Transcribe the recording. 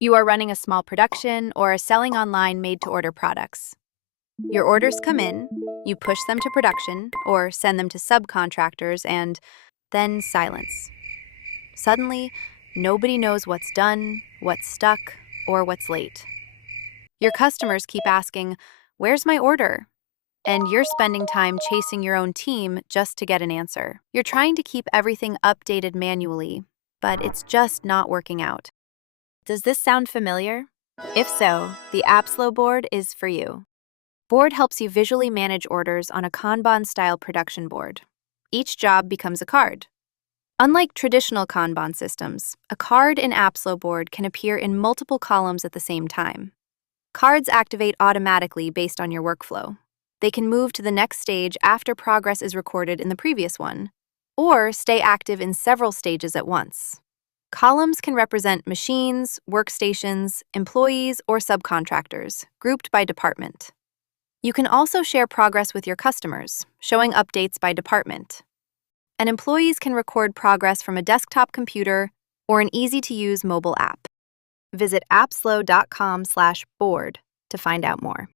You are running a small production or selling online made-to-order products. Your orders come in, you push them to production or send them to subcontractors, and then silence. Suddenly, nobody knows what's done, what's stuck, or what's late. Your customers keep asking, "Where's my order?" And you're spending time chasing your own team just to get an answer. You're trying to keep everything updated manually, but it's just not working out. Does this sound familiar? If so, the Apslo Board is for you. Board helps you visually manage orders on a Kanban-style production board. Each job becomes a card. Unlike traditional Kanban systems, a card in Apslo Board can appear in multiple columns at the same time. Cards activate automatically based on your workflow. They can move to the next stage after progress is recorded in the previous one, or stay active in several stages at once. Columns can represent machines, workstations, employees, or subcontractors, grouped by department. You can also share progress with your customers, showing updates by department. And employees can record progress from a desktop computer or an easy-to-use mobile app. Visit apslo.com/board to find out more.